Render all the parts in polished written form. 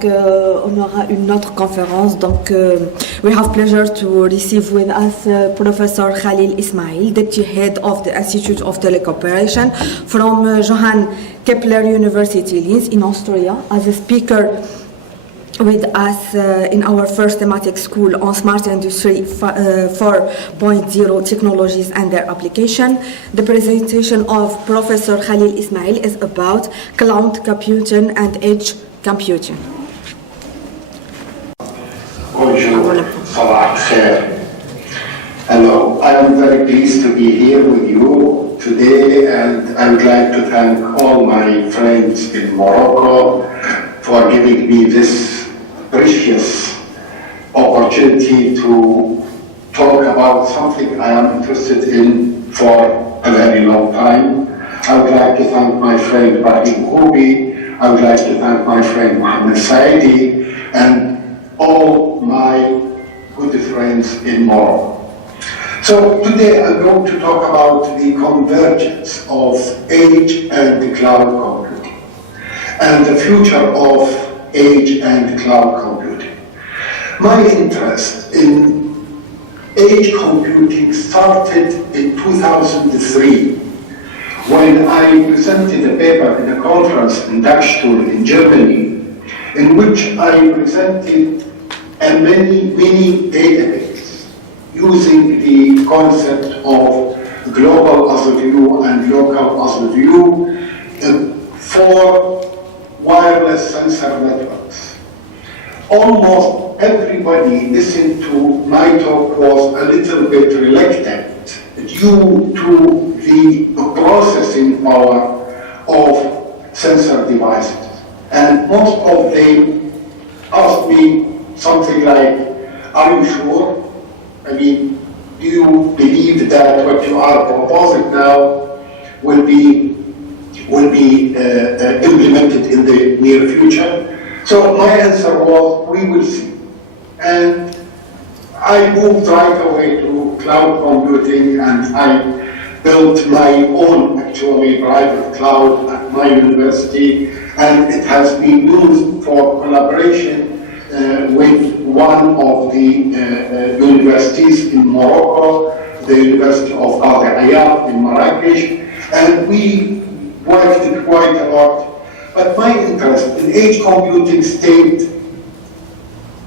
Donc, on aura une autre conférence. Donc, we have pleasure to receive with us Professor KHALIL Ismail, Deputy Head of the Institute of Telecooperation from Johann Kepler University, Linz in Austria, as a speaker with us in our first thematic school on Smart Industry 4.0 technologies and their application. The presentation of Professor KHALIL Ismail is about cloud computing and edge computing. Bonjour, Salah Khair. Hello, I am very pleased to be here with you today, and I would like to thank all my friends in Morocco for giving me this precious opportunity to talk about something I am interested in for a very long time. I would like to thank my friend Ibrahim Koubi, I would like to thank my friend Mohammed Saidi, and all my good friends in Morocco. So today I'm going to talk about the convergence of edge and cloud computing and the future of edge and cloud computing. My interest in edge computing started in 2003 when I presented a paper in a conference in Dachstuhl in Germany, in which I presented a mini database using the concept of global as a view and local as a view for wireless sensor networks. Almost everybody listening to my talk was a little bit reluctant due to the processing power of sensor devices. And most of them asked me something like, are you sure? I mean, do you believe that what you are proposing now will be implemented in the near future? So my answer was, we will see. And I moved right away to cloud computing, and I built my own, actually, private cloud at my university, and it has been used for collaboration with one of the universities in Morocco, the University of Al in Marrakesh, and we worked quite a lot. But my interest in edge computing stayed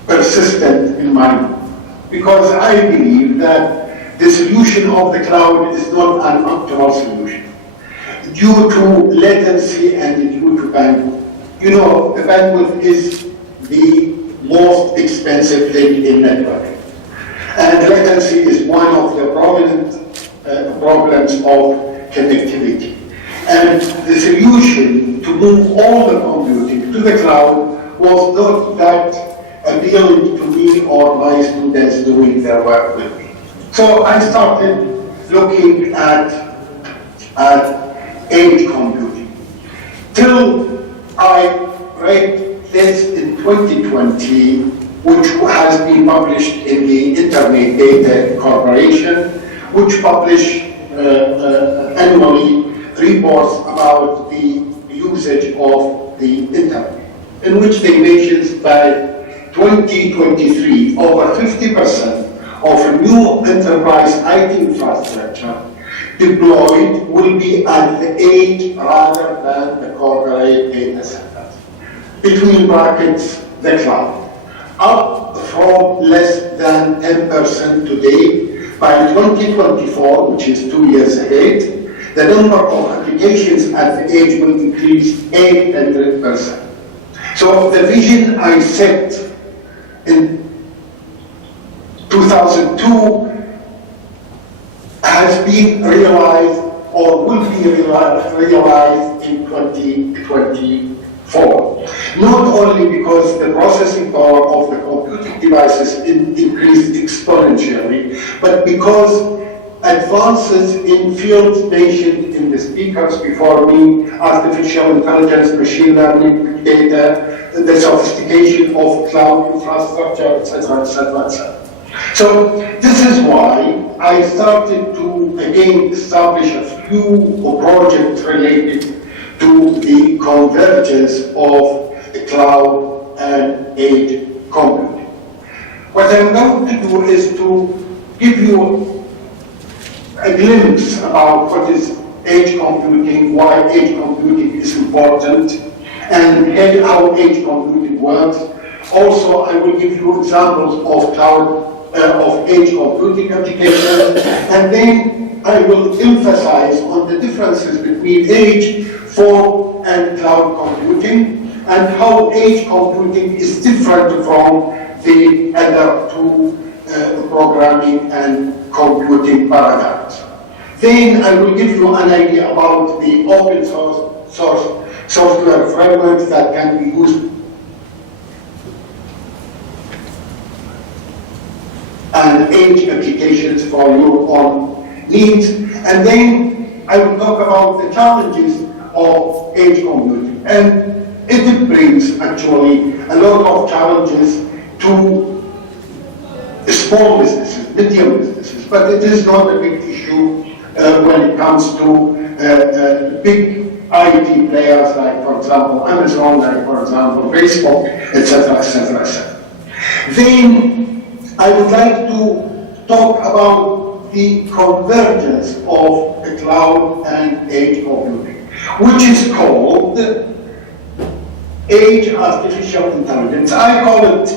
persistent in mind, because I believe that the solution of the cloud is not an optimal solution due to latency and due to bandwidth. You know, the bandwidth is the most expensive thing in networking, and latency is one of the prominent problems of connectivity. And the solution to move all the computing to the cloud was not that appealing to me or my students doing their work with me. So I started looking at edge computing till I read this in 2020, which has been published in the Internet Data Corporation, which publish annually reports about the usage of the Internet, in which they mention by 2023, over 50% of new enterprise IT infrastructure deployed will be at the edge rather than the corporate data centers. Between brackets, the cloud. Up from less than 10% today, by 2024, which is 2 years ahead, the number of applications at the edge will increase 800%. So the vision I set in 2002 has been realized or will be realized in 2024. Not only because the processing power of the computing devices increased exponentially, but because advances in fields mentioned in the speakers before me, artificial intelligence, machine learning, big data, the sophistication of cloud infrastructure, etc., etc., etc. So this is why I started to again establish a few projects related to the convergence of the cloud and age computing. What I'm going to do is to give you a glimpse about what is age computing, why age computing is important, and how age computing works. Also, I will give you examples of of age computing applications, and then I will emphasize on the differences between age, form, and cloud computing, and how age computing is different from the other two programming and computing paradigms. Then I will give you an idea about the open source software frameworks that can be used and age applications for your own needs. And then I will talk about the challenges of age computing. And it brings actually a lot of challenges to small businesses, medium businesses, but it is not a big issue when it comes to big IT players like, for example, Amazon, like, for example, Facebook, etc., etc., etc. Then I would like to talk about the convergence of the cloud and age computing, which is called age artificial intelligence. I call it,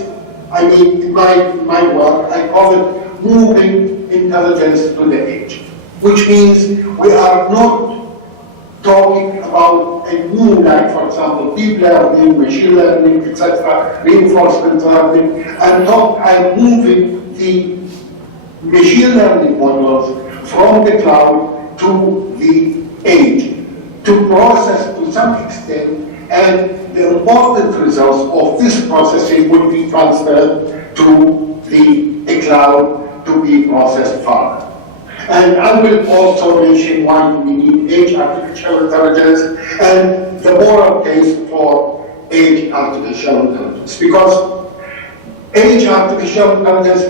in my work, I call it moving intelligence to the edge, which means we are not talking about a new, like, for example, deep learning, machine learning, etc., reinforcement learning, and moving the machine learning models from the cloud to the edge to process to some extent, and the important results of this processing will be transferred to the cloud to be processed further. And I will also mention why we need age artificial intelligence and the moral case for age artificial intelligence. Because age artificial intelligence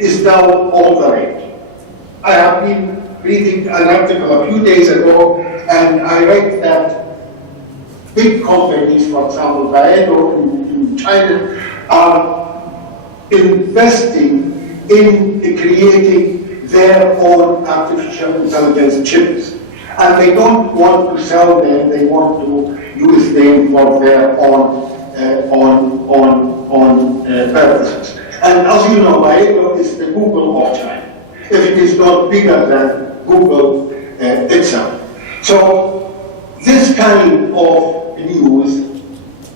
is now all the rage. I have been reading an article a few days ago, and I read that big companies, for example, Baedo in China, are investing in creating their own artificial intelligence chips. And they don't want to sell them, they want to use them for their own purposes. And as you know, Baedo is the Google of China, if it is not bigger than Google itself. So this kind of news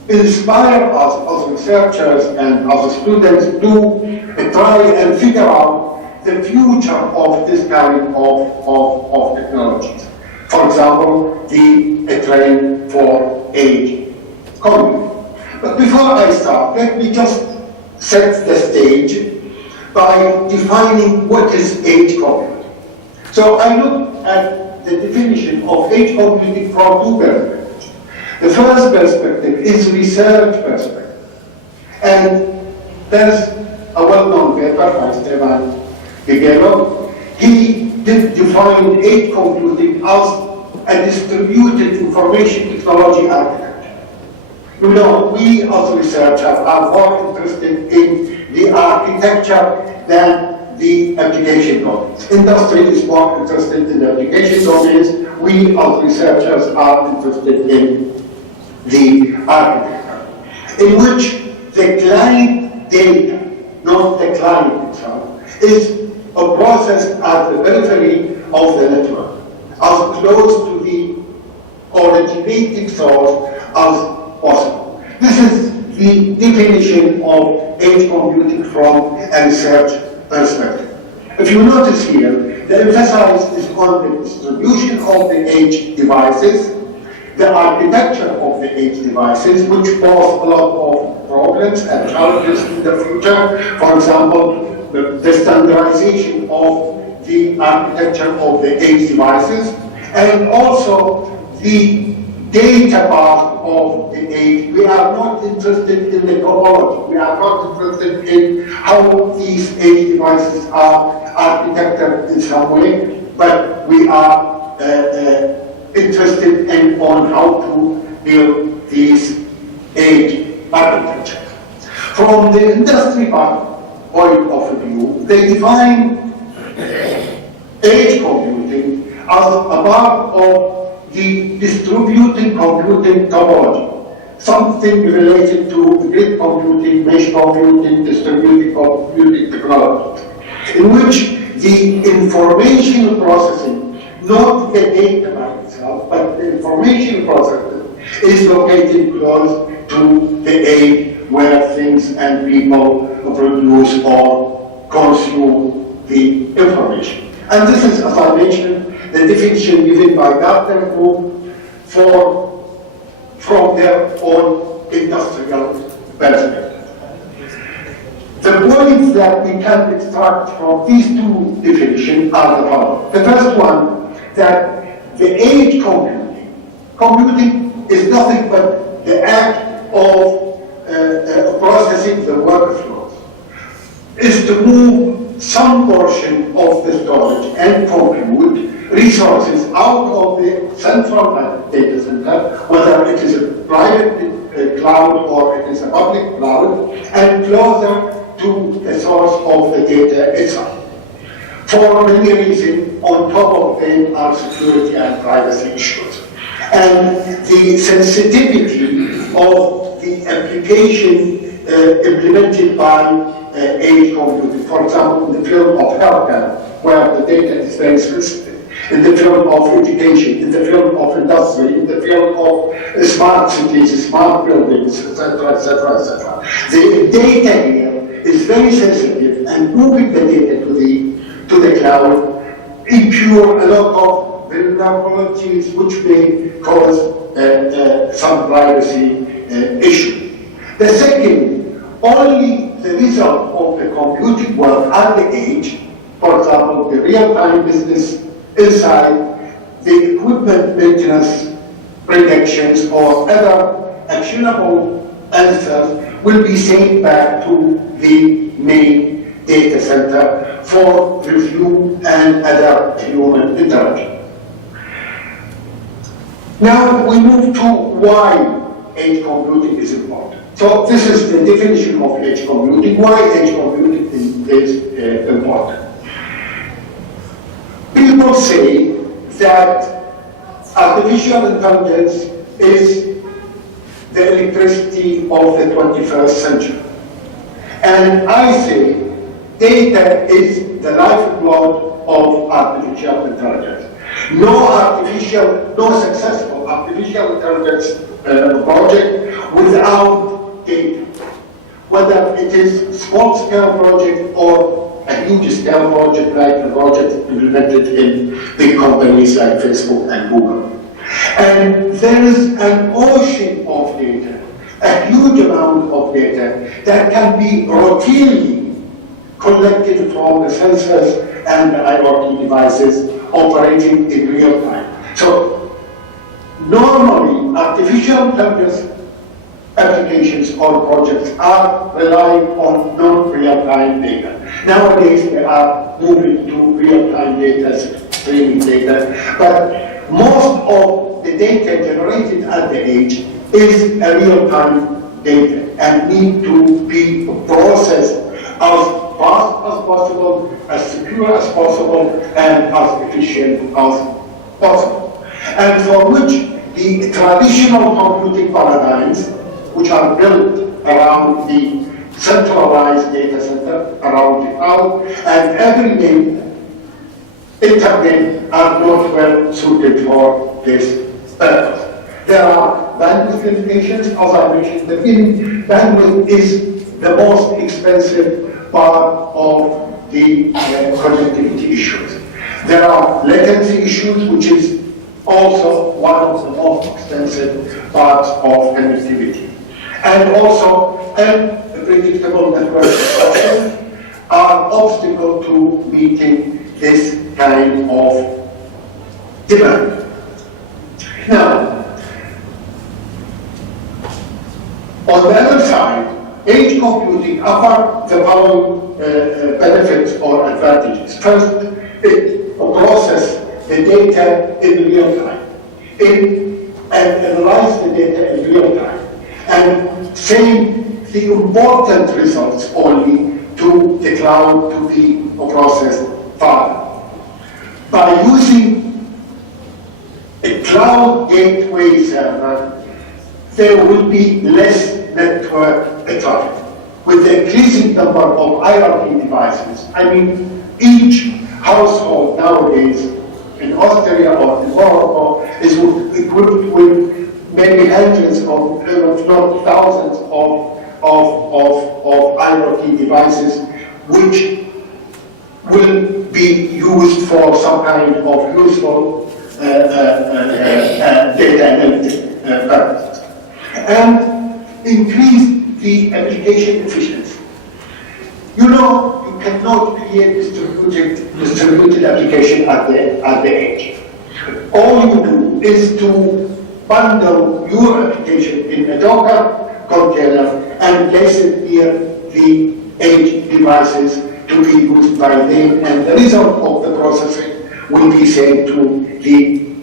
inspire us as researchers and as students to try and figure out the future of this kind of technologies. For example, the trend for age computing. But before I start, let me just set the stage by defining what is age computing. So I looked at the definition of age computing from two perspectives. The first perspective is research perspective. And there's a well-known paper by Stefan Bigelow. He did define age computing as a distributed information technology architecture. You know, we as researchers are more interested in the architecture than the application domains. Industry is more interested in the application domains. We as researchers are interested in the architecture, in which the client data, not the client itself, is processed at the periphery of the network, as close to the originating source as possible. This is the definition of age computing from a research perspective. If you notice here, the emphasis is on the distribution of the age devices, the architecture of the age devices, which pose a lot of problems and challenges in the future. For example, the standardization of the architecture of the age devices, and also the data part of the age. We are not interested in the topology. We are not interested in how these age devices are architected in some way, but we are interested in on how to build these age architecture. From the industry point of view, they define edge computing as a part of the distributed computing topology, something related to grid computing, mesh computing, distributed computing technology, in which the information processing, not the data by itself, but the information processing is located close to the edge where things and people produce or consume the information. And this is, as I mentioned, the definition given by Gartner Group from their own industrial perspective. The points that we can extract from these two definitions are the following. The first one, that the edge computing is nothing but the act of processing the workflows, is to move some portion of the storage and compute resources out of the central data center, whether it is a private cloud or it is a public cloud, and closer to the source of the data itself. For many reasons, on top of them are security and privacy issues. And the sensitivity of the application implemented by edge computing, for example, in the field of healthcare, where the data is very sensitive, in the field of education, in the field of industry, in the field of smart cities, smart buildings, etc., etc., etc. The data here is very sensitive, and moving the data to the cloud incur a lot of vulnerabilities which may cause some privacy issue. The second, only the result of the computing work at the edge, for example, the real-time business inside, the equipment maintenance predictions or other actionable answers will be sent back to the main data center for review and other human interaction. Now we move to why edge computing is important. So this is the definition of edge computing, why edge computing is important. People say that artificial intelligence is the electricity of the 21st century. And I say data is the lifeblood of artificial intelligence. No successful artificial intelligence project without data. Whether it is small-scale project or a huge-scale project like the project implemented in big companies like Facebook and Google. And there is an ocean of data, a huge amount of data that can be routinely collected from the sensors and the IoT devices operating in real time. So normally artificial intelligence applications or projects are relying on non-real-time data. Nowadays they are moving to real-time data, streaming data, but most of the data generated at the edge is a real-time data and need to be processed as fast as possible, as secure as possible, and as efficient as possible. And for which the traditional computing paradigms, which are built around the centralized data center, around the cloud, and everyday internet are not well suited for this purpose. There are bandwidth limitations. As I mentioned at the beginning, bandwidth is the most expensive part of the connectivity issues. There are latency issues, which is also one of the most expensive parts of connectivity. And also, unpredictable network disruptions are obstacle to meeting this kind of demand. Now, on the other side, edge computing offers the following benefits or advantages. First, it processes the data in real time, and analyzes the data in real time. And same the important results only to the cloud to be processed further. By using a cloud gateway server, there will be less network traffic. With the increasing number of IoT devices, I mean, each household nowadays in Austria or in Morocco is equipped with maybe hundreds of, if not thousands of IoT devices, which will be used for some kind of useful data analytic purposes, and increase the application efficiency. You know, you cannot create distributed application at the edge. All you do is to bundle your application in a Docker container and place it near the edge devices to be used by them, and the result of the processing will be sent to the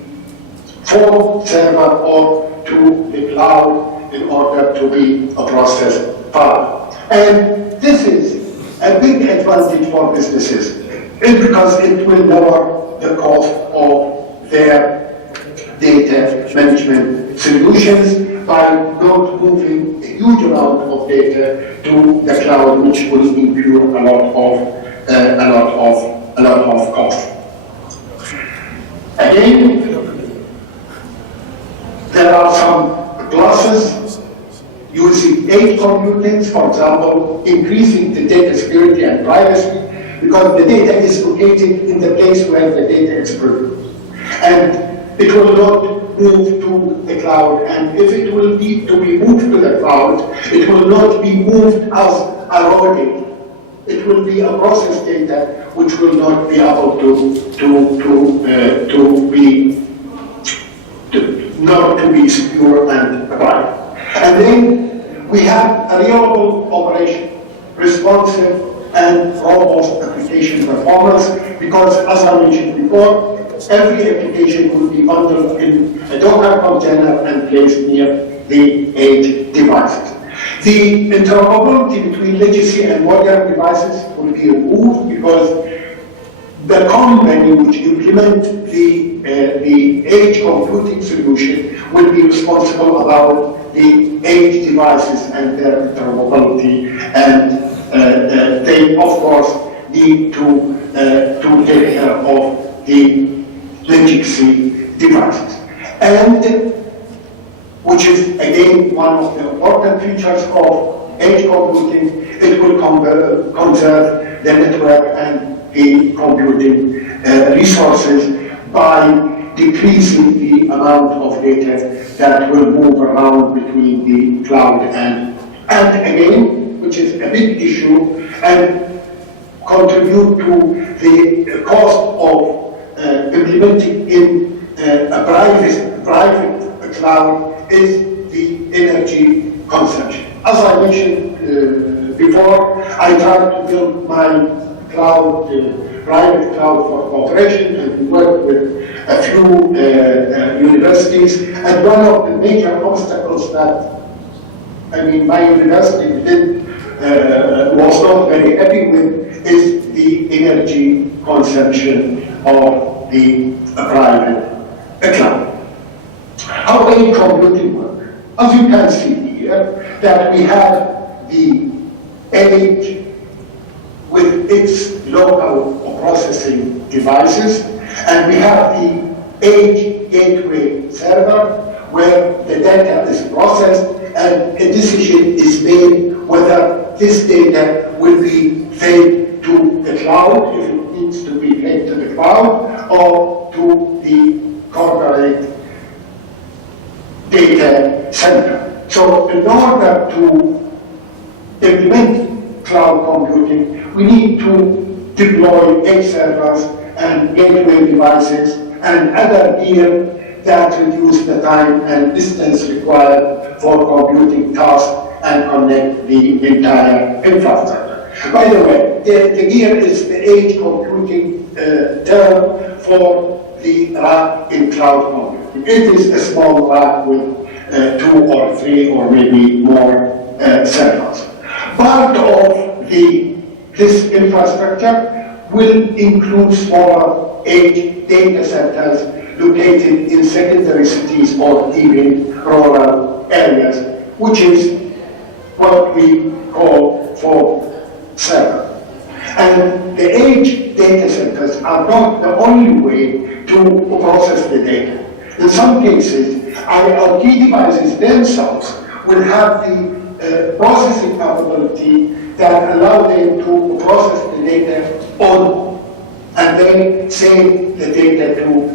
phone server or to the cloud in order to be processed further. And this is a big advantage for businesses, because it will lower the cost of their data management solutions by not moving a huge amount of data to the cloud, which will incur a lot of cost. Again, there are some classes using edge computing, for example, increasing the data security and privacy, because the data is located in the place where the data is produced. And it will not move to the cloud, and if it will need to be moved to the cloud, it will not be moved as a raw data. It will be a processed data which will not be able not to be secure and private. And then we have a reliable operation, responsive and robust application performance, because as I mentioned before, every application will be bundled in a Docker container and placed near the edge devices. The interoperability between legacy and modern devices will be removed, because the company which implement the edge computing solution will be responsible about the edge devices and their interoperability, and they of course need to take care of the legacy devices. And which is again one of the important features of edge computing, it will conserve the network and the computing resources by decreasing the amount of data that will move around between the cloud and again, which is a big issue and contribute to the cost of implementing in a private cloud, is the energy consumption. As I mentioned before, I tried to build my cloud, private cloud for cooperation, and we worked with a few universities, and one of the major obstacles that, my university was not very happy with is the energy consumption of the private cloud. How edge computing work? As you can see here, that we have the edge with its local processing devices, and we have the edge gateway server where the data is processed and a decision is made whether this data will be fed to the cloud, if it needs to be fed to the cloud, or to the corporate data center. So in order to implement cloud computing, we need to deploy edge servers and gateway devices and other gear that reduce the time and distance required for computing tasks and connect the entire infrastructure. By the way, the gear is the edge computing term for the rack in cloud computing. It is a small rack with 2 or 3 or maybe more servers. Part of this infrastructure will include smaller edge data centers located in secondary cities or even rural areas, which is what we call for server. And the edge data centers are not the only way to process the data. In some cases, IoT devices themselves will have the processing capability that allow them to process the data on and then send the data to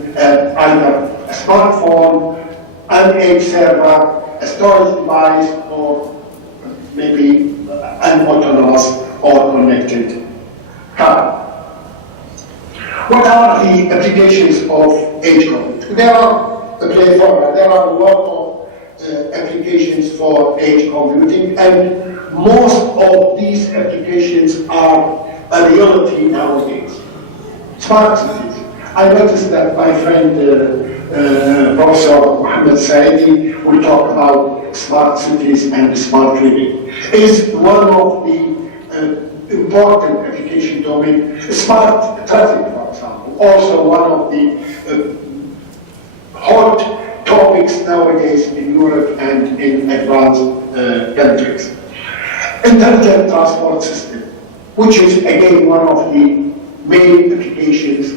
either a smartphone, an edge server, a storage device, or maybe an autonomous or connected car. What are the applications of edge computing? There are a lot of applications for edge computing, and most of these applications are a reality nowadays. Smart cities. I noticed that my friend Professor Mohammed Saidi will talk about smart cities and smart living. Is one of the important application domain. Smart traffic, for example, also one of the hot topics nowadays in Europe and in advanced countries. Intelligent transport system, which is again one of the main applications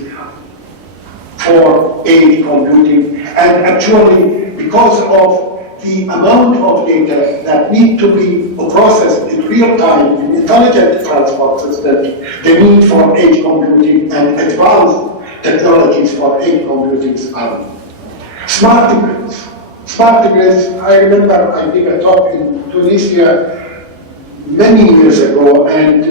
for edge computing, and actually because of the amount of data that need to be processed in real time in intelligent transport systems, the need for edge computing and advanced technologies for edge computing are smart grids. Smart grids, I remember I gave a talk in Tunisia many years ago, and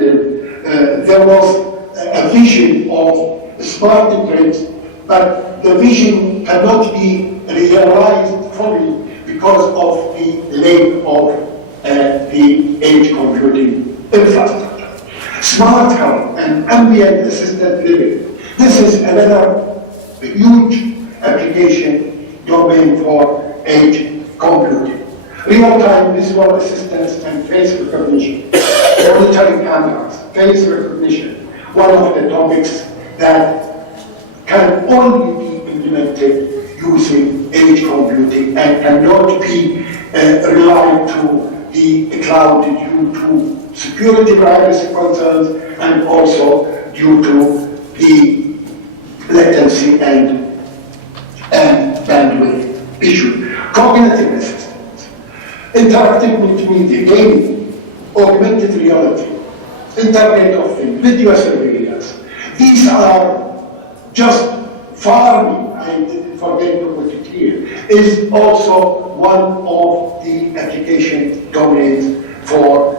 there was a vision of smart grids, but the vision cannot be realized fully because of the lack of the edge computing infrastructure. Smart home and ambient assisted living. This is another huge application domain for edge computing. Real-time visual assistance and face recognition. Monitoring cameras, face recognition. One of the topics that can only be implemented using edge computing and cannot be relied to the cloud due to security privacy concerns and also due to the latency and bandwidth issue. Cognitive assistance, interactive multimedia, gaming, augmented reality, Internet of Things, video surveillance. These are just farming, I didn't forget to put it here, is also one of the application domains for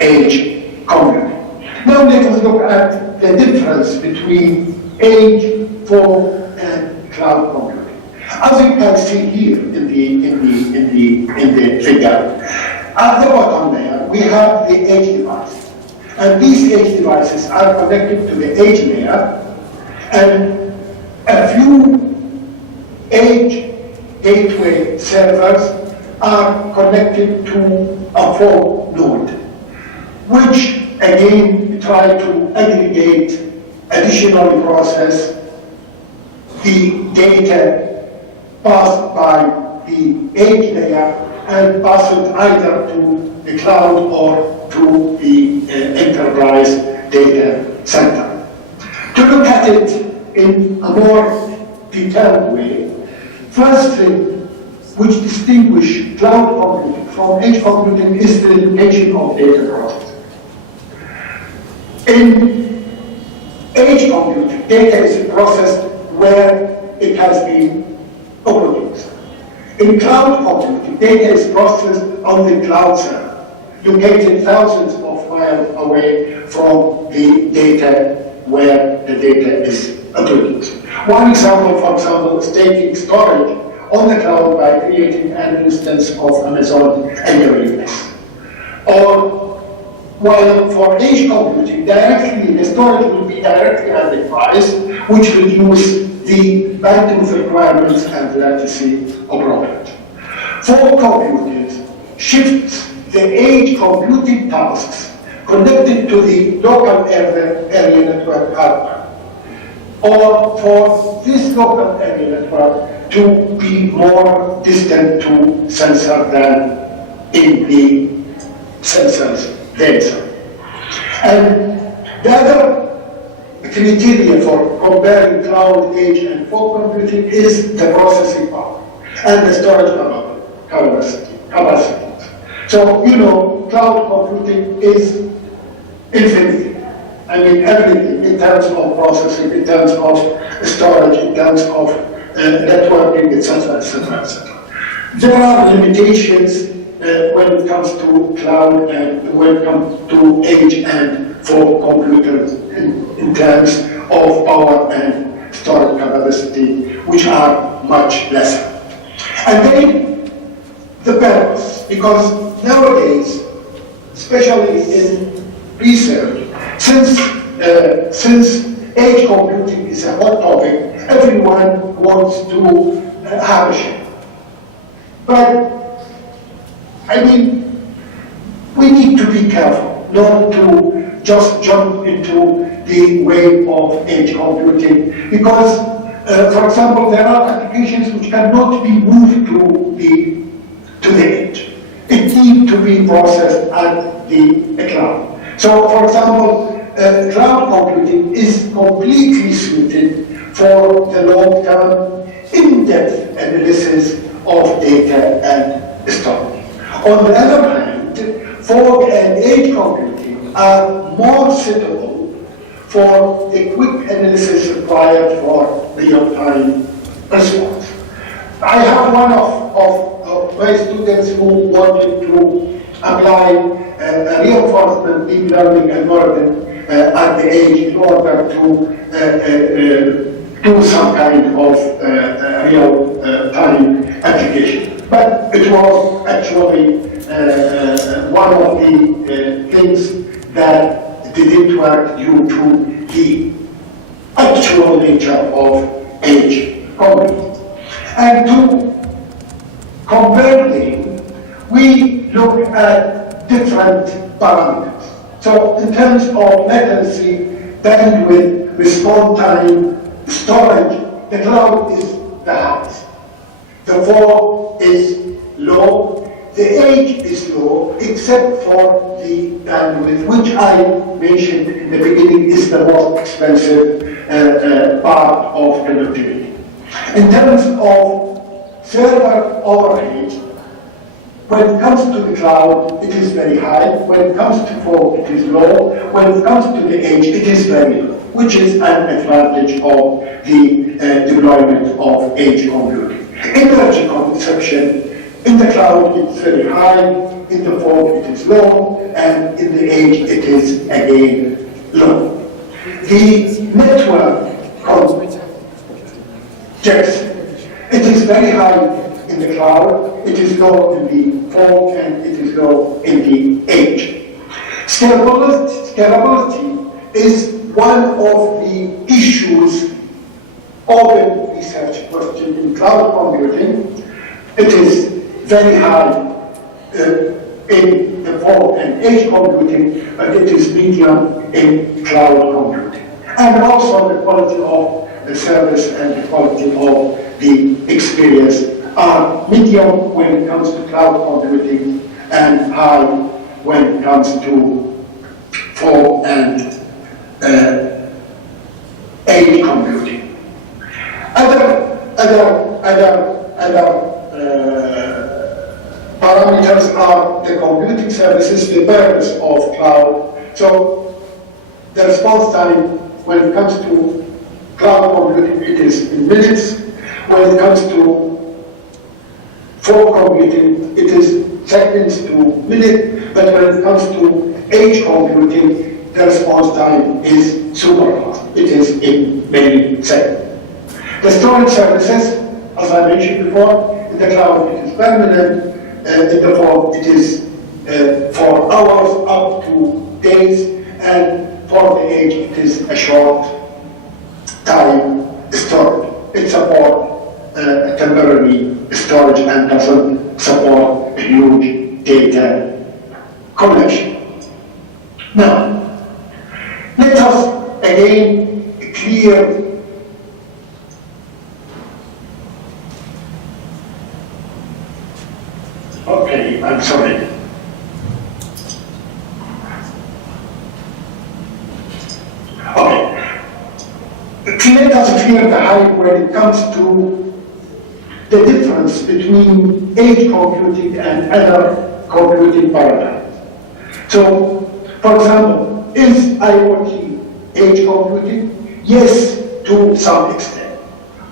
edge computing. Now let us look at the difference between edge, phone, and cloud computing. As you can see here in the figure, at the bottom there we have the edge devices, and these edge devices are connected to the edge layer, and a few edge gateway servers are connected to a phone node, which again try to aggregate, additionally process the data passed by the edge layer and pass it either to the cloud or to the enterprise data center. To look at it in a more detailed way, first thing which distinguishes cloud computing from edge computing is the limitation of data processing. In edge computing, data is processed where it has been produced. In cloud computing, data is processed on the cloud server, located thousands of miles away from the data where the data is produced. One example, for example, is taking storage on the cloud by creating an instance of Amazon AWS. Or while for edge computing, directly the storage will be directly at the device, which reduces the bandwidth requirements and latency appropriate. For computers, shifts the edge computing tasks connected to the local area network hardware, or for this local area network to be more distant to sensor than in the sensors themselves. And the other criteria for comparing cloud, edge, and fog computing is the processing power and the storage capacity. So, you know, cloud computing is infinite. I mean, everything in terms of processing, in terms of storage, in terms of networking, etc., etc., etc. There are limitations when it comes to cloud and when it comes to edge and for computers in terms of power and storage capacity, which are much lesser. And then the purpose, because nowadays, especially in research, since edge computing is a hot topic, everyone wants to have a share. But, I mean, we need to be careful not to just jump into the wave of edge computing, because, for example, there are applications which cannot be moved to the edge. It needs to be processed at the cloud. So, for example, cloud computing is completely suited for the long-term, in-depth analysis of data and storage. On the other hand, fog and edge computing are more suitable for the quick analysis required for real-time response. I have one of my students who wanted to apply a reinforcement deep learning algorithm at the edge in order to do some kind of real-time application. But it was actually one of the things that didn't work due to the actual nature of edge computing. And to compare them, we look at different parameters. So in terms of latency, bandwidth, response time, storage, the cloud is the highest. The fog is low. The edge is low, except for the bandwidth, which I mentioned in the beginning is the most expensive part of connectivity. In terms of server overhead, when it comes to the cloud, it is very high. When it comes to fog, it is low. When it comes to the edge, it is very low, which is an advantage of the deployment of edge computing. Energy consumption in the cloud, it's very high. In the fog, it is low. And in the edge, it is again low. The network congestion, it is very high in the cloud, it is low in the fog, and it is low in the edge. Scalability is one of the issues, open research question in cloud computing. It is very high in the fog and edge computing, but it is medium in cloud computing. And also the quality of the service and the quality of the experience are medium when it comes to cloud computing and high when it comes to fog and edge computing. Other parameters are the computing services, the purpose of cloud. So the response time when it comes to cloud computing, it is in minutes. When it comes to fog computing, it is seconds to minutes. But when it comes to edge computing, the response time is super fast. It is in many seconds. The storage services, as I mentioned before, in the cloud it is permanent. In the fog it is for hours up to days, and for the edge it is a short time storage. support temporary storage and doesn't support huge data collection. Now, let us again clear okay, I'm sorry. Okay. Let us clear the hype when it comes to the difference between edge computing and other computing paradigms. So, for example, is IoT edge computing? Yes, to some extent.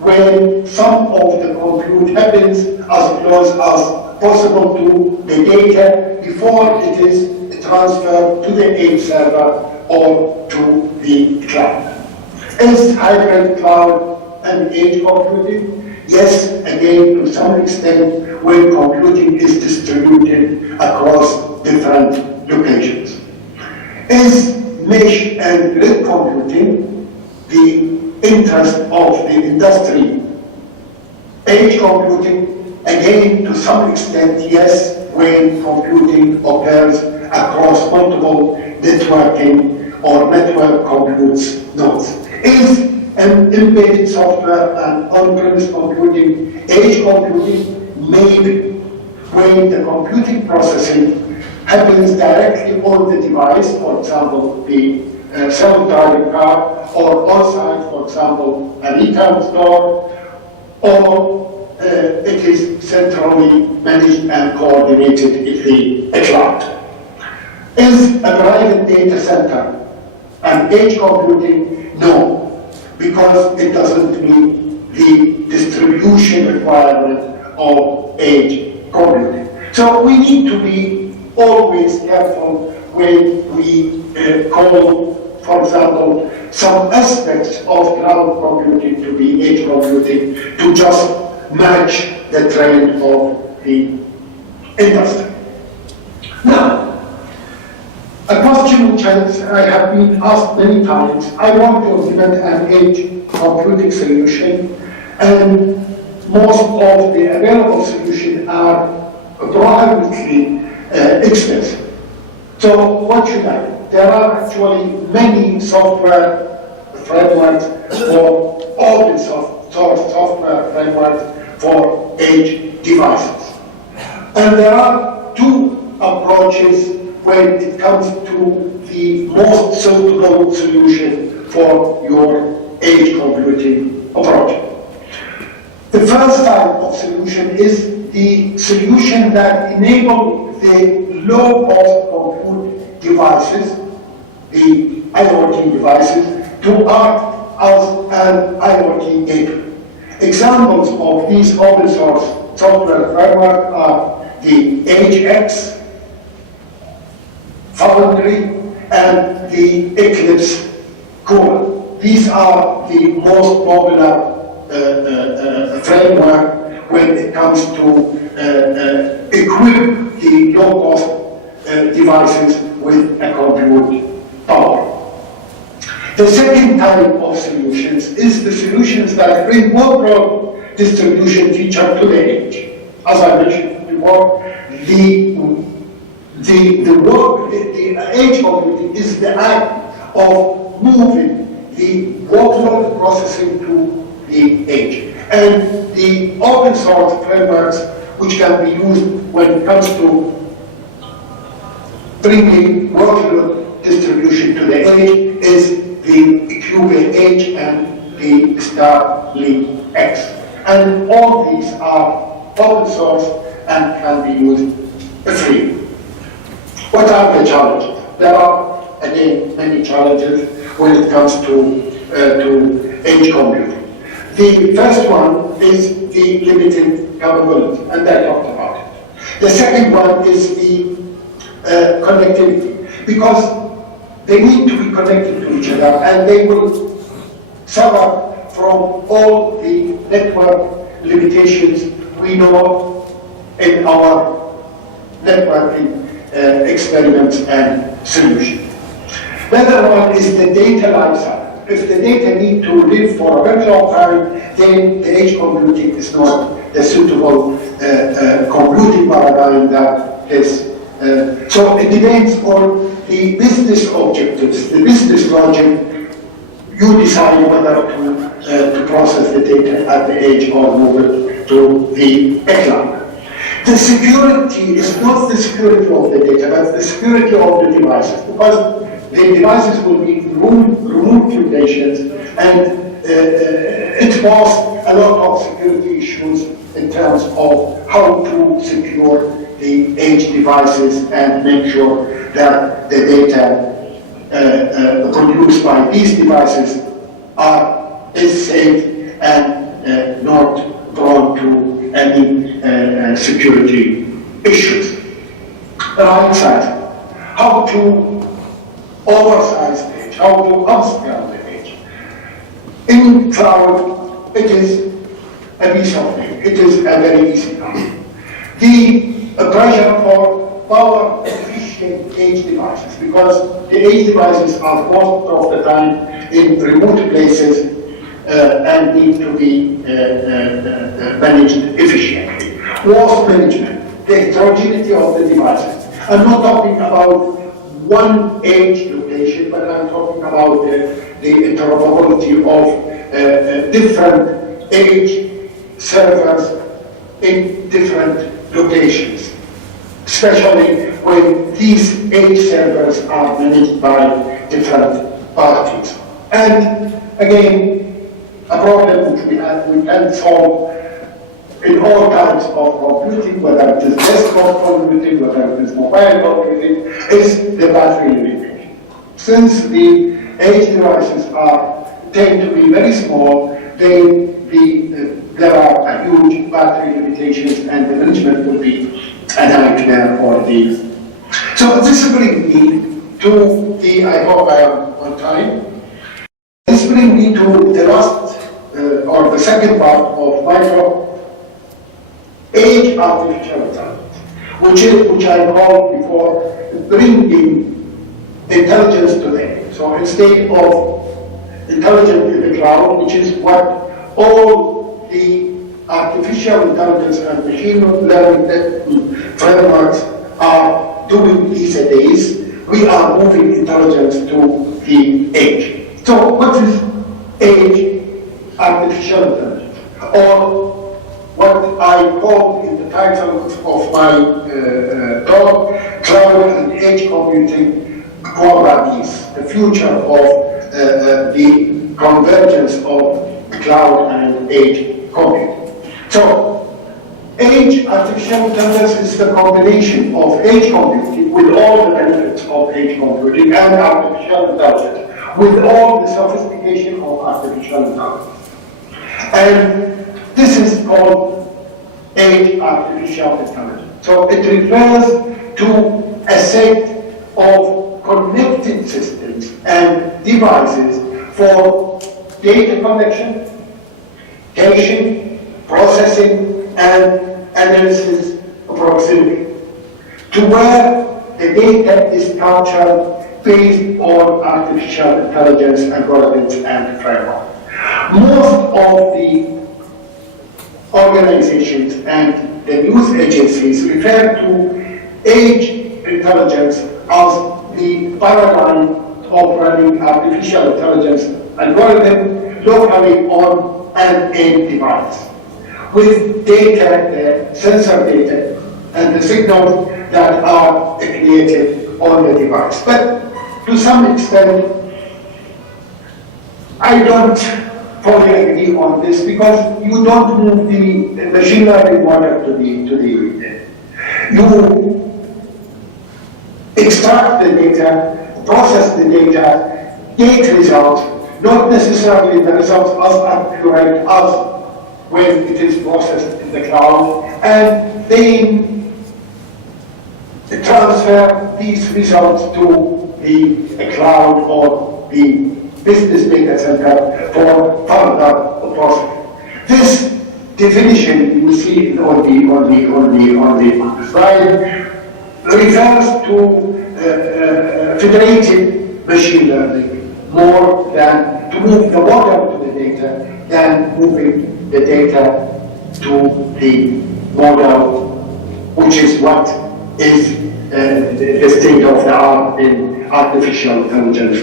When some of the compute happens as close as possible to the data before it is transferred to the edge server or to the cloud. Is hybrid cloud and edge computing? Yes, again, to some extent, when computing is distributed across different locations. Is mesh and grid computing the interest of the industry? Edge computing, again, to some extent, yes, when computing occurs across multiple networking or network compute nodes. Is embedded software and on-premise computing edge computing? Maybe, when the computing processing happens directly on the device, for example, the self-driving car, or on-site, for example, a retail store, or it is centrally managed and coordinated in the cloud. Is a private data center an edge computing? No, because it doesn't meet the distribution requirement of edge computing. So we need to be always careful when we call, for example, some aspects of cloud computing to be edge computing to just match the trend of the industry. Now, a question which I have been asked many times, I want to implement an edge computing solution, and most of the available solutions are prohibitively expensive. So what should I do? There are actually many software frameworks for open source software frameworks for edge devices. And there are two approaches when it comes to the most suitable solution for your edge computing approach. The first type of solution is the solution that enables the low-cost compute devices, the IoT devices, to act as an IoT gateway. Examples of these open source software frameworks are the EdgeX, Foundry, and the Eclipse Core. These are the most popular framework when it comes to equip the low-cost devices with a compute power. The second type of solutions is the solutions that bring more broad distribution feature to the edge. As I mentioned before, the edge computing is the act of moving the workload processing to the edge. And the open source frameworks which can be used when it comes to bringing workload distribution to the edge is the Cube Edge and the Starlink X. And all these are open source and can be used free. What are the challenges? There are, again, many challenges when it comes to edge computing. The first one is the limited capability, and I talked about it. The second one is the connectivity, because they need to be connected to each other, and they will suffer from all the network limitations we know in our networking experiments and solutions. The other one is the data lifecycle. if the data need to live for a very long time, then the edge computing is not the suitable computing paradigm that is. So it depends on the business objectives, the business logic. You decide whether to process the data at the edge or move it to the cloud. The security is not the security of the data, but the security of the devices, because the devices will be removed mutations, and it was a lot of security issues in terms of how to secure the edge devices and make sure that the data produced by these devices is safe and not prone to any security issues. Right side, how to oversize the edge, how to upscale the edge. In cloud, it is a piece of cake. It is a very easy task. The pressure for power efficient edge devices, because the edge devices are most of the time in remote places and need to be managed efficiently. Waste management, the heterogeneity of the devices. I'm not talking about one edge location, but I'm talking about the interoperability of different edge servers in different locations, especially when these edge servers are managed by different parties. And again, a problem which we can solve in all types of computing, whether it is desktop computing, whether it is mobile computing, is the battery limitation. Since the edge devices tend to be very small, there are a huge battery limitations, and the management will be a nightmare for these. So this brings me to I hope I am on time. This brings me to the last, or the second part of my talk, edge artificial intelligence, which I called before bringing intelligence to the edge. So instead of intelligence in the cloud, which is what all the artificial intelligence and machine learning frameworks are doing these days, we are moving intelligence to the edge. So what is edge artificial intelligence? Or what I call in the title of my talk, cloud and edge computing qualities, the future of the convergence of cloud and edge computing. So, edge artificial intelligence is the combination of edge computing with all the benefits of edge computing and artificial intelligence, with all the sophistication of artificial intelligence. And this is called edge artificial intelligence. So it refers to a set of connected systems and devices for data collection, caching, processing, and analysis of proximity, to where the data is captured based on artificial intelligence algorithms and frameworks. Most of the organizations and the news agencies refer to edge intelligence as the paradigm of running artificial intelligence algorithm locally on an end device, with data, sensor data, and the signals that are created on the device. But to some extent, I don't fully agree on this, because you don't move the machine learning model to the you extract the data, process the data, get results, not necessarily the results as accurate as when it is processed in the cloud, and then transfer these results to the cloud or the business data center for further processing. This definition you see on the slide refers to federated machine learning more than to move the model to the data than moving the data to the model, which is what is the state of the art in artificial intelligence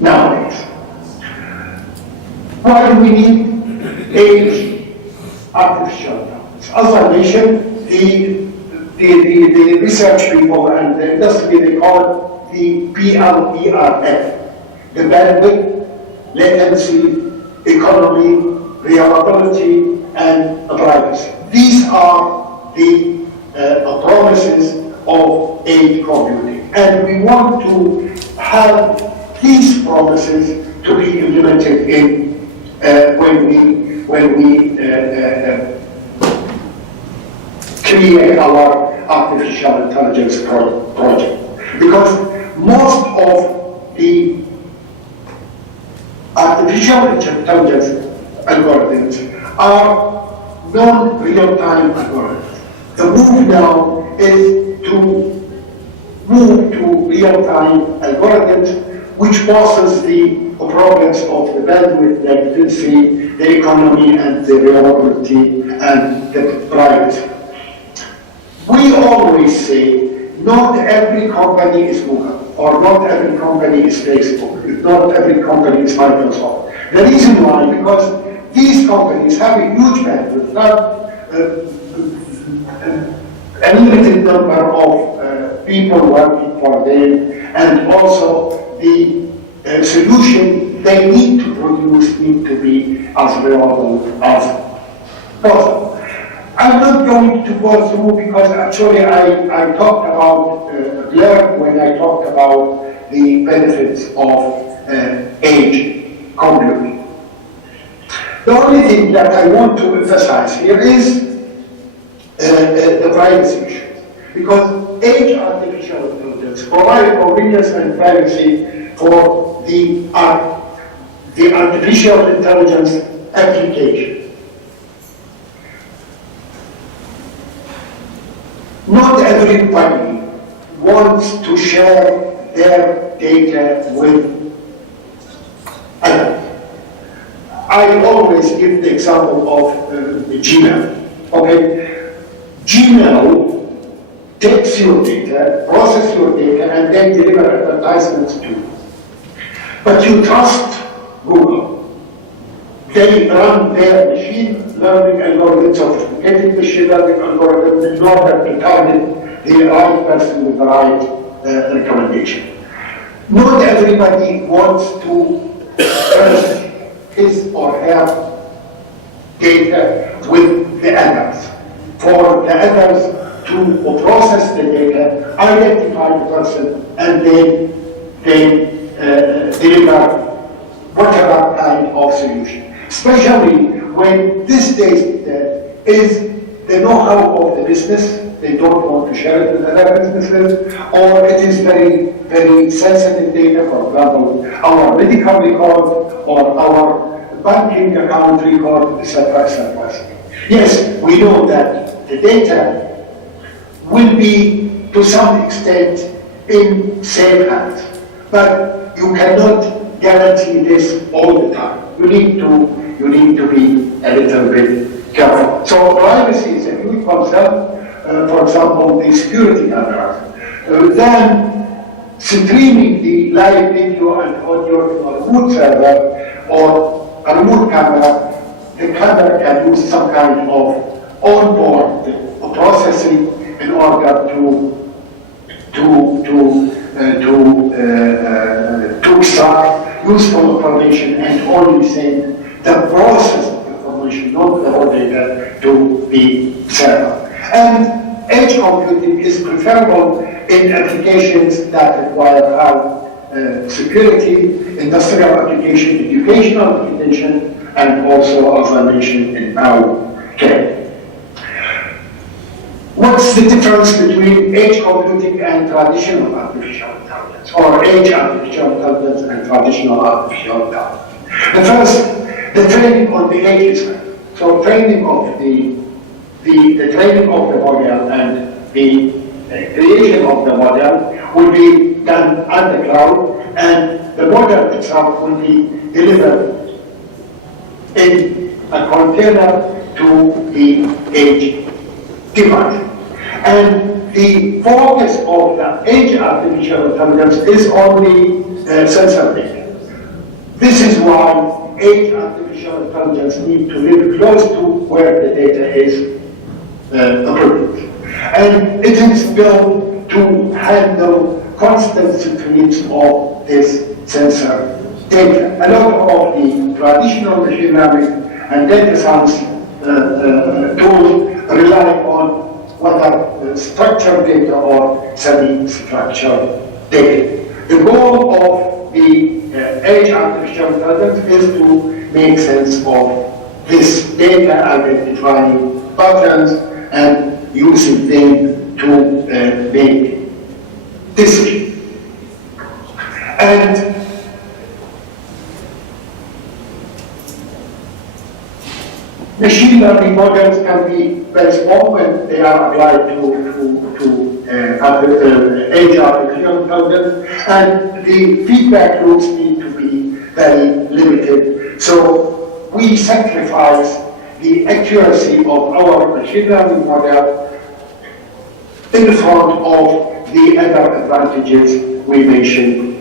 nowadays. Why do we need age artificial intelligence? As I mentioned, the research people and the industry, they call it the BLERF, the bandwidth, latency, economy, reliability, and privacy. These are the promises of age computing, and we want to have these promises to be implemented in when we create our artificial intelligence project, because most of the artificial intelligence algorithms are non-real-time algorithms. The move now is to move to real-time algorithms which process the problems of the bandwidth, the latency, the economy, and the reliability, and the privacy. We always say, not every company is Google, or not every company is Facebook, not every company is Microsoft. The reason why, because these companies have a huge bandwidth, a limited number of people working for them, and also the solution they need to produce need to be as reliable as possible. I'm not going to go through because actually I talked about leurs when I talked about the benefits of age computing. The only thing that I want to emphasize here is the privacy issue, because age artificial intelligence provides convenience and privacy for the artificial intelligence application. Not everybody wants to share their data with others. I always give the example of Gmail. Okay, Gmail takes your data, processes your data, and then deliver advertisements to you. But you trust Google. They run their machine learning algorithms, sophisticated machine learning algorithms, in order to target the right person with the right recommendation. Not everybody wants to trust his or her data with the others. For the others to process the data, identify the person, and then deliver whatever kind of solution. Especially when this data is the know-how of the business, they don't want to share it with other businesses, or it is very, very sensitive data, for example, our medical record or our banking account record, etc., etc. Yes, we know that the data will be, to some extent, in safe hands, but you cannot guarantee this all the time. You need to be a little bit careful. So privacy is a huge concern. For example, the security cameras. Then streaming the live video and audio to a remote server or a remote camera, the camera can use some kind of onboard processing in order to extract useful information and only send the processed information, not the raw data, to the server. And edge computing is preferable in applications that require high security, industrial application, educational application, and also, as I mentioned, in our care. What's the difference between edge computing and traditional artificial intelligence, or edge artificial intelligence and traditional artificial intelligence? The first, the training on the edge is so training of the training of the model and the creation of the model will be done on the cloud, and the model itself will be delivered in a container to the edge device. And the focus of the edge artificial intelligence is on the sensor data. This is why edge artificial intelligence needs to live close to where the data is approved. And it is built to handle constant streams of this sensor data. A lot of the traditional machine learning and data science tools rely on whether structured data or semi-structured data. The goal of the edge artificial intelligence is to make sense of this data, identifying patterns and using them to make decisions. And machine learning models can be very small when they are applied to edge artificial intelligence, and the feedback loops need to be very limited. So we sacrifice the accuracy of our machine learning model in front of the other advantages we mentioned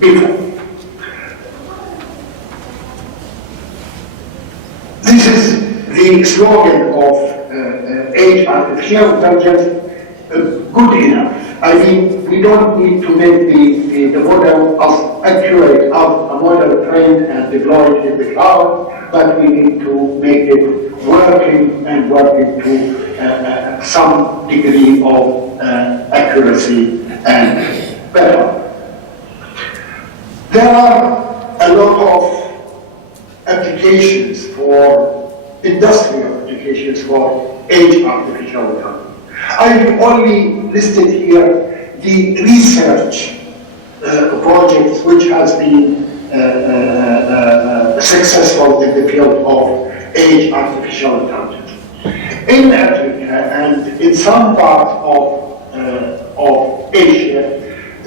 before. This is the slogan of edge artificial intelligence, good enough. I mean, we don't need to make the model as accurate as a model trained and deployed in the cloud, but we need to make it working to some degree of accuracy and better. There are a lot of applications for industrial applications for edge artificial intelligence. I've only listed here the research projects which has been successful in the field of edge artificial intelligence. In Africa and in some parts of Asia,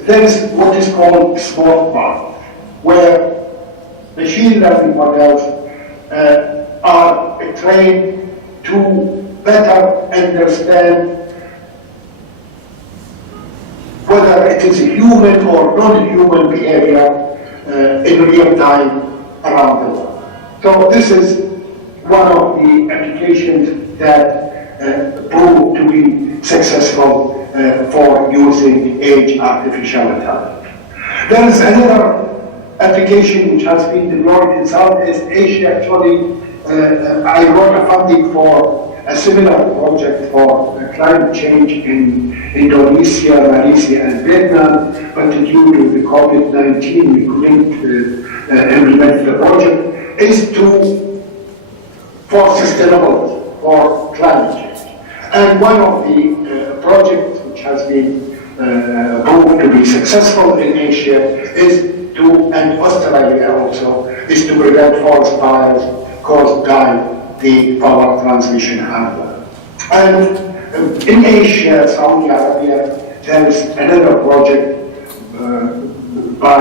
there is what is called smart parts, where machine learning models are trained to better understand whether it is human or non-human behavior in real time around the world. So this is one of the applications that proved to be successful for using edge artificial intelligence. There is another application which has been deployed in Southeast Asia. Actually, I got a funding for a similar project for climate change in Indonesia, Malaysia, and Vietnam, but due to the COVID-19, we couldn't implement the project, is for sustainability, for climate change. And one of the projects which has been proved to be successful in Asia is and Australia also, is to prevent forest fires caused by the power transmission hardware. And in Asia, Saudi Arabia, there is another project by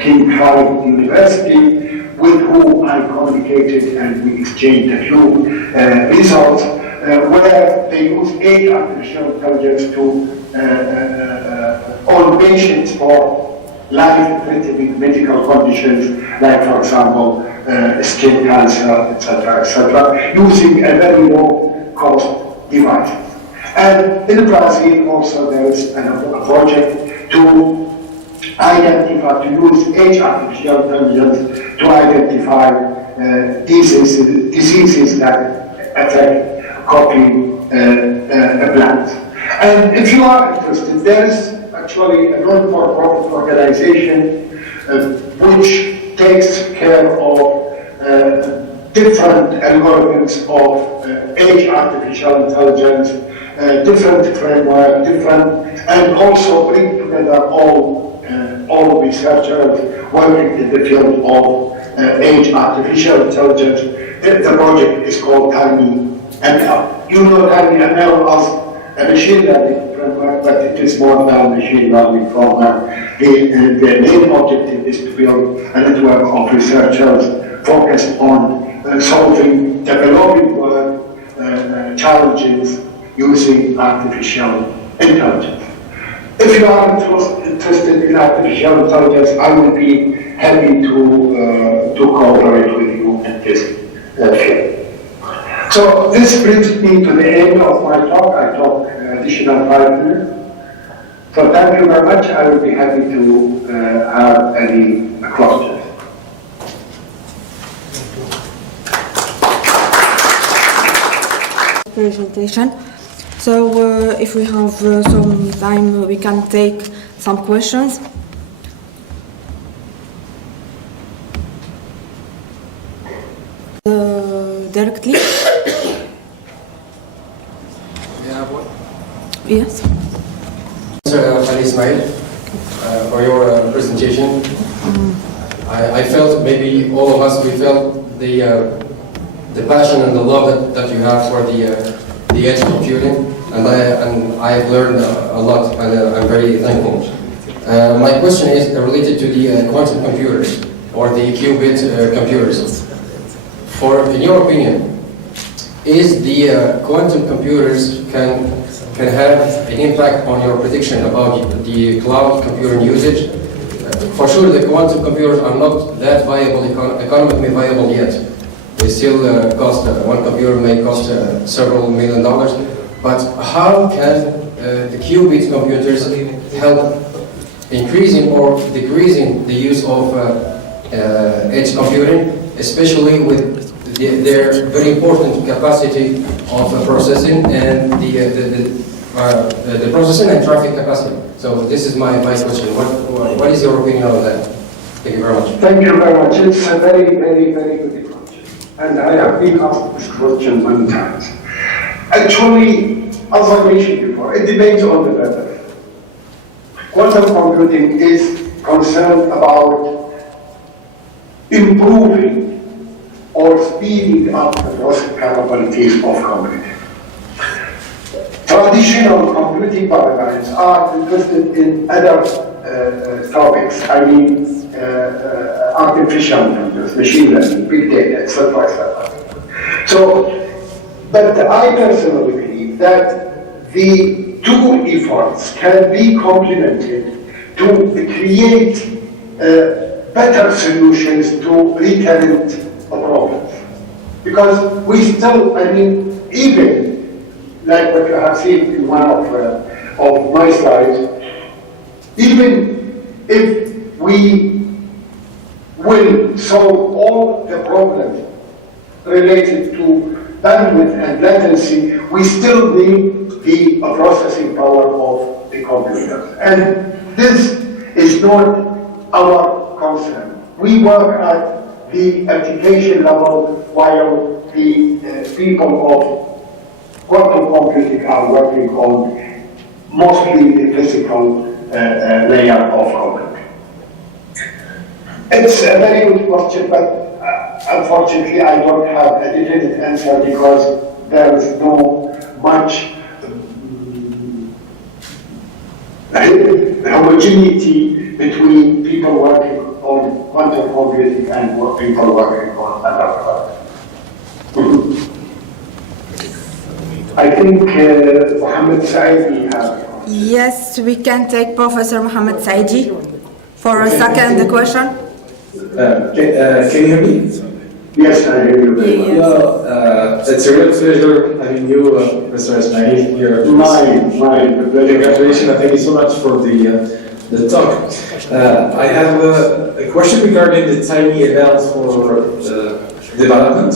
King Khalid University, with whom I communicated and we exchanged a few results, where they use edge artificial intelligence on patients for life-threatening medical conditions, like, for example, skin cancer, etc., using a very low-cost device. And in Brazil also there is a project to use edge artificial intelligence to identify diseases that affect coffee plants. And if you are interested, there is actually a non-for-profit organization which takes care of different algorithms of edge artificial intelligence, different framework, and also bring together all researchers working in the field of edge artificial intelligence. The project is called TinyML. You know TinyML as a machine learning framework, but it is more than machine learning framework. The main objective is to build a network of researchers focused on solving developing world challenges using artificial intelligence. If you are interested in artificial intelligence, I will be happy to cooperate with you in this field. So this brings me to the end of my talk. I talk additional 5 minutes. So thank you very much. I will be happy to have any questions. Presentation. So if we have some time, we can take some questions. Directly. Yes. Monsieur KHALIL Ismail, for your presentation. I felt, maybe all of us, we felt the passion and the love that you have for the edge computing, and I've learned a lot, and I'm very thankful. My question is related to the quantum computers, or the qubit computers. In your opinion, is the quantum computers can have an impact on your prediction about the cloud computing usage? For sure, the quantum computers are not that viable, economically viable yet. They still cost, one computer may cost several $1 million. But how can the qubit computers help increasing or decreasing the use of edge computing, especially with their very important capacity of processing and the processing and traffic capacity? So this is my question. What is your opinion on that? Thank you very much. Thank you very much. It's a very, very, very good question. And I have been asked this question many times. Actually, as I mentioned before, it depends on the purpose. Quantum computing is concerned about improving or speeding up the process capabilities of computing. Traditional computing paradigms are interested in other topics. I mean, artificial intelligence, machine learning, big data, etc., etc. So, but I personally believe that the two efforts can be complemented to create better solutions to recurrent problems. Because we still, I mean, even like what you have seen in one of my slides, even if we will solve all the problems related to bandwidth and latency, we still need the processing power of the computers. And this is not our concern. We work at the application level while the people of quantum computing are working on mostly the physical layer of computing. It's a very good question, but unfortunately I don't have a definite answer because there is no much homogeneity between people working on quantum computing and people working on other products. I think Mohammed Saidi has. Yes, we can take Professor Mohammed Saidi for a second question. Can you hear me? Yes, I hear you very well. Well, it's a real pleasure having you, Mr. Ismail, here. Mine. Congratulations, and thank you so much for the talk. I have a question regarding the tiny amount for development.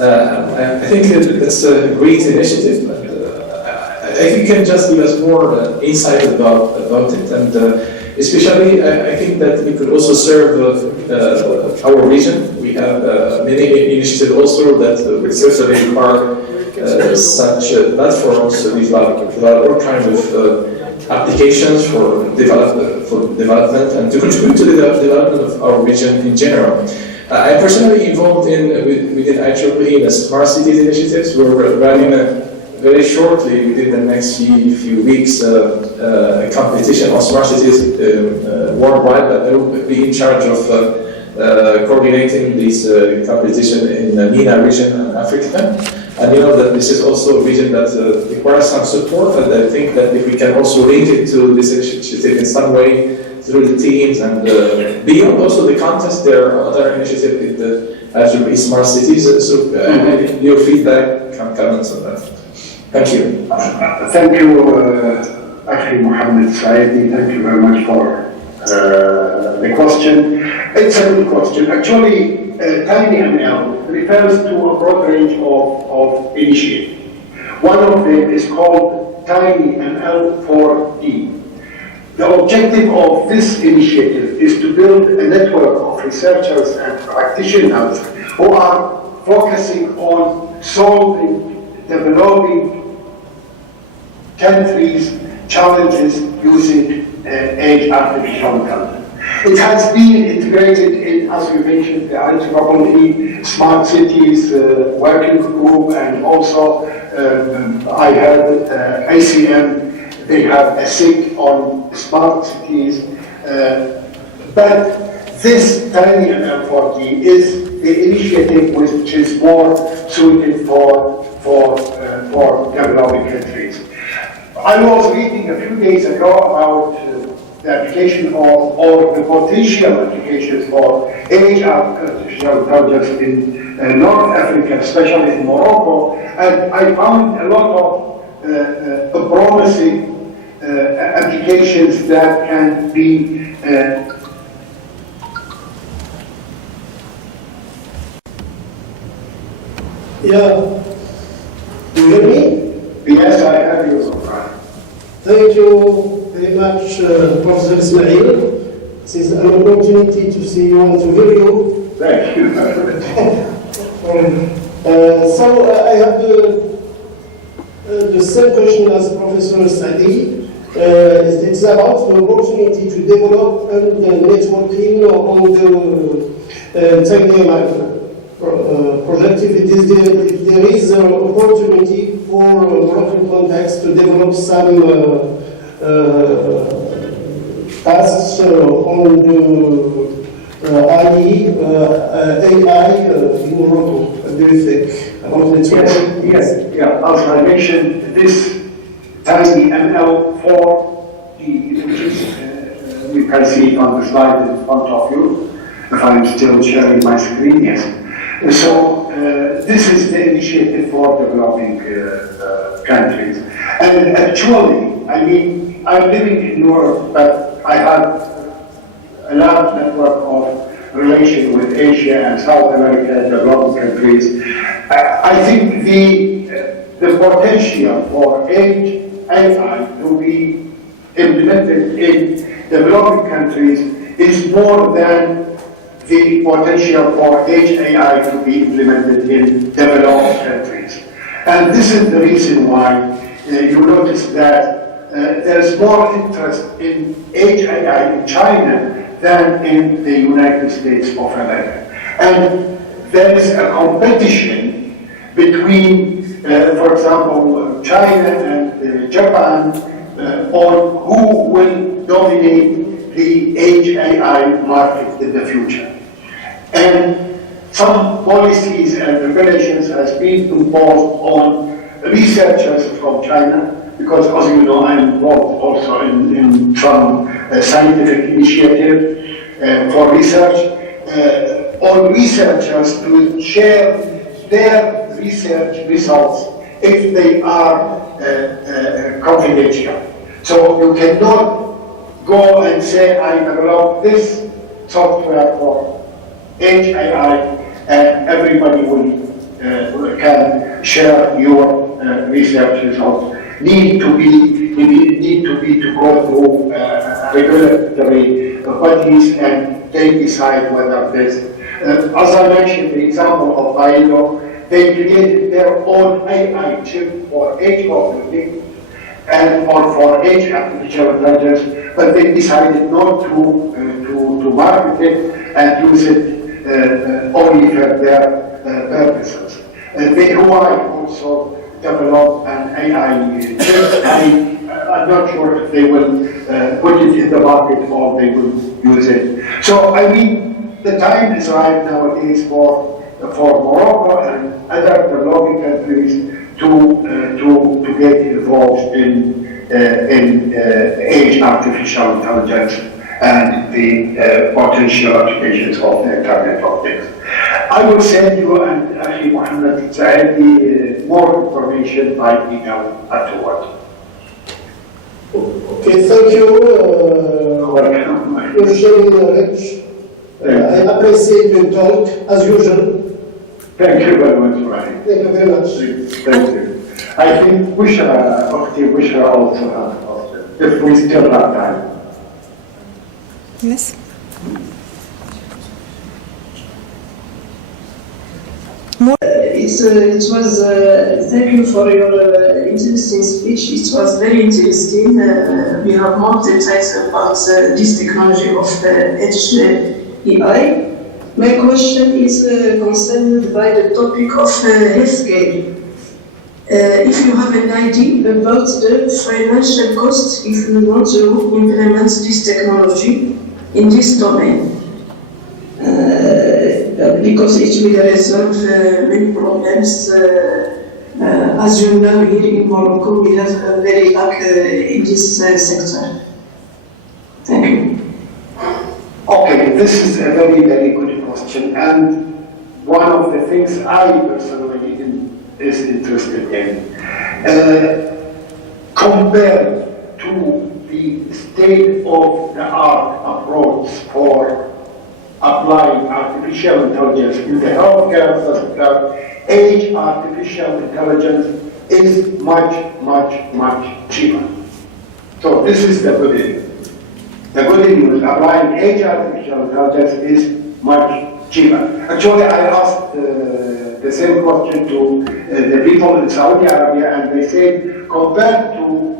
I think it's a great initiative. I think you can just give us more insight about it, and especially I think that we could also serve our region. We have many initiatives also that would certainly require such platforms to develop all kinds of applications for development and to contribute to the development of our region in general. I am personally involved within IEEE in the Smart Cities initiatives. We're running very shortly, within the next few weeks, a competition on smart cities worldwide that will be in charge of coordinating this competition in the MENA region and Africa. And you know that this is also a region that requires some support, and I think that if we can also link it to this initiative in some way through the teams and beyond also the contest, there are other initiatives in the smart cities. So your feedback, comments on that. Thank you. Thank you, Akhi Mohammed Saidi. Thank you very much for the question. It's a good question. Actually, TinyML refers to a broad range of initiatives. One of them is called TinyML 4D. The objective of this initiative is to build a network of researchers and practitioners who are focusing on solving developing countries' challenges using age artificial intelligence. It has been integrated in, as you mentioned, the IEEE Smart Cities Working Group, and also I heard ACM, they have a SIG on smart cities. But this TinyML 4D is the initiative which is more suited for developing countries. I was reading a few days ago about the application of, or the potential applications for age artificial intelligence in North Africa, especially in Morocco, and I found a lot of promising applications that can be Yeah. Do you hear me? Yes, I have you. Thank you very much, Professor Ismail. It is an opportunity to see you and to hear you. Thank you. So I have the same question as Professor Sadi. It's about the opportunity to develop and networking on the TinyML project. If there is an opportunity for Moroccan context to develop some tasks on the AI in Morocco. What do you think about networking? Yes, yeah. As I mentioned, this TinyML 4D, which is, you can see it on the slide in front of you, if I'm still sharing my screen, yes. So this is the initiative for developing countries. And actually, I mean, I'm living in Europe, but I have a large network of relation with Asia and South America, developing countries. I think the potential for AI to be implemented in developing countries is more than the potential for AI to be implemented in developed countries. And this is the reason why you notice that there's more interest in AI in China than in the United States of America. And there is a competition between, for example, China and Japan on who will dominate the AI market in the future. And some policies and regulations has been imposed on researchers from China, because as you know, I'm involved also in some scientific initiative for research, on researchers to share their research results if they are confidential. So you cannot go and say, I developed this software for AI, and everybody can share your research results. Need to go through regulatory bodies, and they decide whether this. As I mentioned, the example of Bailo, they created their own AI chip for age computing and or for age artificial intelligence, but they decided not to market it and use it only for their purposes. And they Huawei also develop an AI chip. I'm not sure if they will put it in the market or they will use it. So I mean, the time is right nowadays for Morocco and other developing countries to get involved in artificial intelligence and the potential applications of the Internet of Things. I will send you and Akhi Mohammed Saidi more information by email afterward. Okay, thank you. You're sharing knowledge. I appreciate your talk as usual. Thank you very much, Ryan. Thank you very much. Thank you. I think Bushra also has question, if we still have time. Yes. It was, thank you for your interesting speech. It was very interesting. We have more details about this technology of edge AI. My question is concerned by the topic of healthcare. If you have an idea about the financial cost if you want to implement this technology in this domain. Because it will resolve many problems. As you know, here in Morocco, we have a very lack in this sector. Thank you. Okay, this is a very, very good question. And one of the things I personally is interested in, compared to the state-of-the-art approach for applying artificial intelligence in the healthcare sector, edge artificial intelligence is much, much, much cheaper. So this is the good news. The good news, applying edge artificial intelligence is much cheaper. Actually, I asked the same question to the people in Saudi Arabia, and they said, compared to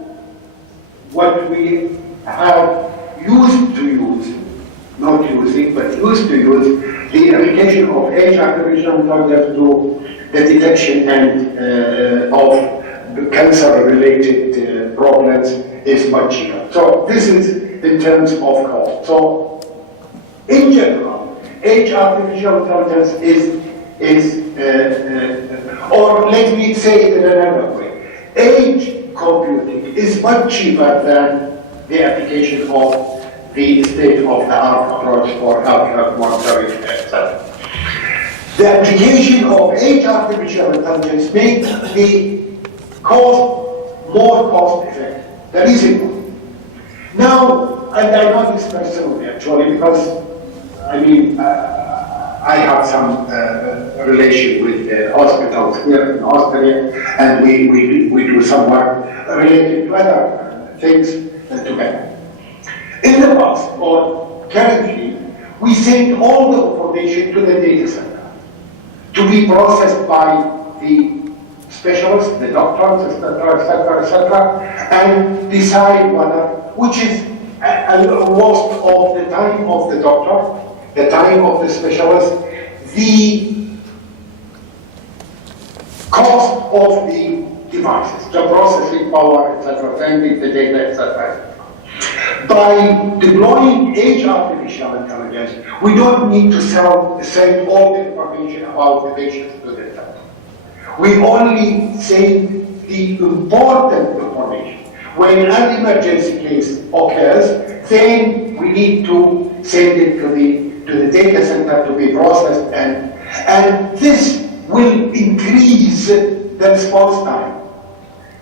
what we have used to use, not using, but used to use, the application of edge artificial intelligence to the detection and of cancer-related problems is much cheaper. So this is in terms of cost. So in general, edge artificial intelligence or let me say it in another way, edge computing is much cheaper than the application of the state-of-the-art approach for health monitoring, etc. The application of edge artificial intelligence makes the cost more cost-effective. The reason now, and I know this personally actually, because I mean, I have some relation with hospitals here in Austria, and we do some work related to other things together. In the past, or currently, we send all the information to the data center to be processed by the specialists, the doctors, etc., and decide whether, which is most of the time of the doctor, the time of the specialist, the cost of the devices, the processing power, etc., sending the data, etc. By deploying edge artificial intelligence, we don't need to send all the information about the patients to the center. We only send the important information. When an emergency case occurs, then we need to send it to the data center to be processed, and this will increase the response time.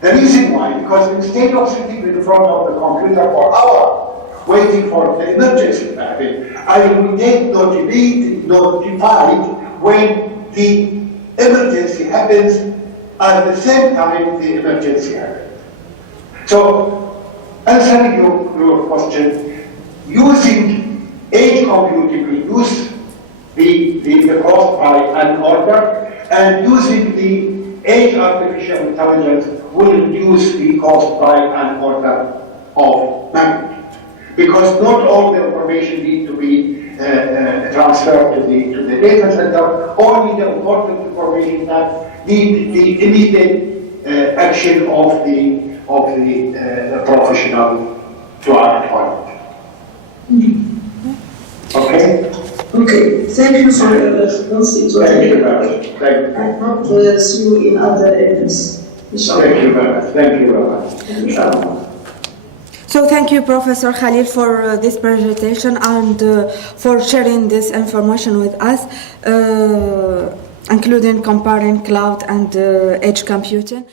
The reason why, because instead of sitting in front of the computer for hours waiting for the emergency to happen, I will get notified when the emergency happens at the same time the emergency happens. So, answering your question, using edge computing will use the cost by an order, and using the edge artificial intelligence will reduce the cost by an order of magnitude. Because not all the information needs to be transferred to the data center, only the important information that need the immediate action of the professional to our employment. Okay? Okay, thank you for your response. It was Thank you very very much. Thank you. I hope see you in other areas. Thank you very much. Thank you very much. Inshallah. So thank you, Professor Khalil, for this presentation and for sharing this information with us, including comparing cloud and edge computing.